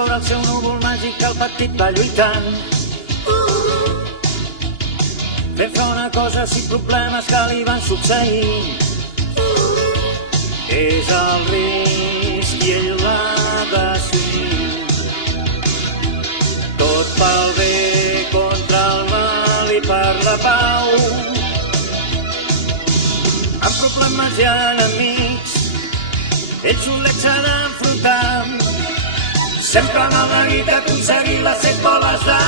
sobre el seu núvol màgic el petit va lluitant. Fent front a coses i problemes que li van succeir. És el risc i ell l'ha decidit. Tot pel bé contra el mal i per la pau. Amb problemes i enemics, ell solet s'ha d'enfrontar. Sempre amb el neguit aconseguir les 7 boles de